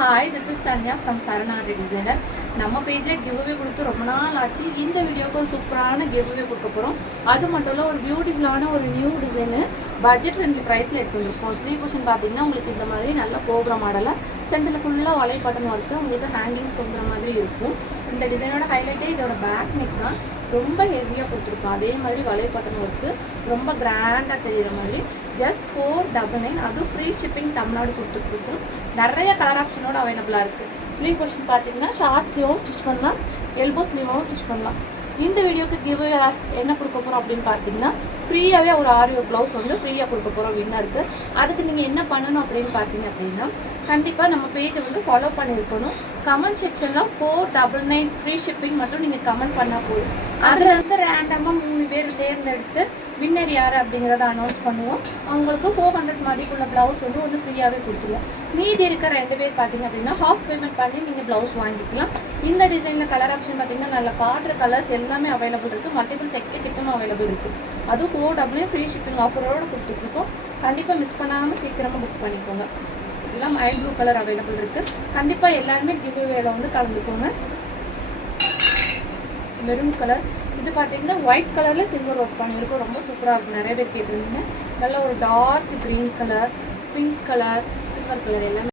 Hi, this is Sanya from Saranari Designer. நம்ம பேஜ்ல giveaway கொடுத்து ரொம்ப நாள் ஆச்சு. இந்த வீடியோக்கு ஒரு சூப்பரான giveaway கொடுக்க போறோம். அது மட்டும் இல்ல ஒரு பியூட்டிஃபுல்லான ஒரு நியூ டிசைன் பட்ஜெட் ரேஞ்ச் பிரைஸ்ல எடுத்து வந்திருக்கோம். ஸ்லீவ் போர்ஷன் பாத்தீங்கன்னா உங்களுக்கு இந்த மாதிரி நல்ல கோப்ரா மாடலா சென்டர்ல ஃபுல்லா வளை பட்டன் வர்க் உங்களுக்கு ஹேங்கிங்ஸ் தொங்குற மாதிரி இருக்கும். இந்த டிசைனோட ஹைலைட்டே இதோட பேக் நெக் தான். ரொம்ப ஹெவியா கொடுத்துருக்கோம். அதே மாதிரி வளை பட்டன் வர்க் ரொம்ப கிராண்டா தெரியுற மாதிரி just 499 அது ஃப்ரீ ஷிப்பிங் தமிழ்நாடு கொடுத்துருக்கோம். நிறைய கலர் ஆப்ஷனோட அவைலபிளா இருக்கு. ஸ்லீவ் போர்ஷன் பாத்தீங்கன்னா ஷார்ட் ஸ்லீவும் ஸ்டிச் பண்ணலாம், எல்போ ஸ்லீவும் ஸ்டிச் பண்ணலாம். இந்த வீடியோக்கு கிவ் என்ன கொடுக்க போறோம் அப்படின்னு பார்த்தீங்கன்னா ஃப்ரீயாவே ஒரு ஆரி ஒரு ப்ளவுஸ் வந்து ஃப்ரீயா கொடுக்க போறோம் வின்னருக்கு. அதுக்கு நீங்க என்ன பண்ணணும் அப்படின்னு பார்த்தீங்க அப்படின்னா கண்டிப்பா நம்ம பேஜை வந்து ஃபாலோ பண்ணியிருக்கணும். கமெண்ட் செக்ஷன்ல 499 ஃப்ரீ ஷிப்பிங் மட்டும் நீங்க கமெண்ட் பண்ணா போதும். அதுல இருந்து ரேண்டமா 3 பேர் தேர்ந்தெடுத்து வின்னர் யாரு அப்படிங்கிறத அனௌன்ஸ் பண்ணுவோம். அவங்களுக்கு 400 மதிப்புள்ள பிளவுஸ் வந்து ஒன்று ஃப்ரீயாவே கொடுத்துருவோம். மீதி இருக்க 2 பேர் பார்த்தீங்க அப்படின்னா ஹாஃப் பேமெண்ட் பண்ணி நீங்க பிளவுஸ் வாங்கிக்கலாம். இந்த டிசைன்ல கலர் ஆப்ஷன் பார்த்தீங்கன்னா நல்ல காட்டுற கலர்ஸ் எல்லாமே அவைலபிள் இருக்கு. மல்டிபிள் செக்கமா அவைலபிள் இருக்கு. அதுவும் 499 ஃப்ரீ ஷிப்பிங் ஆஃபரோட கொடுத்துட்ருக்கோம். கண்டிப்பா மிஸ் பண்ணாம சீக்கிரமா புக் பண்ணிக்கோங்க. எல்லாம் மை ப்ளூ கலர் அவைலபிள் இருக்கு. கண்டிப்பா எல்லாருமே கிவ்அவேல வந்து கலந்துக்கோங்க. மெரூன் கலர் இது பார்த்தீங்கன்னா ஒயிட் கலர்ல சில்வர் ஒர்க் பண்ணியிருக்கோம். ரொம்ப சூப்பராக இருக்கும். நிறைய பேர் கேட்டிருந்தீங்க. நல்ல ஒரு dark green colour, pink colour, silver colour எல்லாமே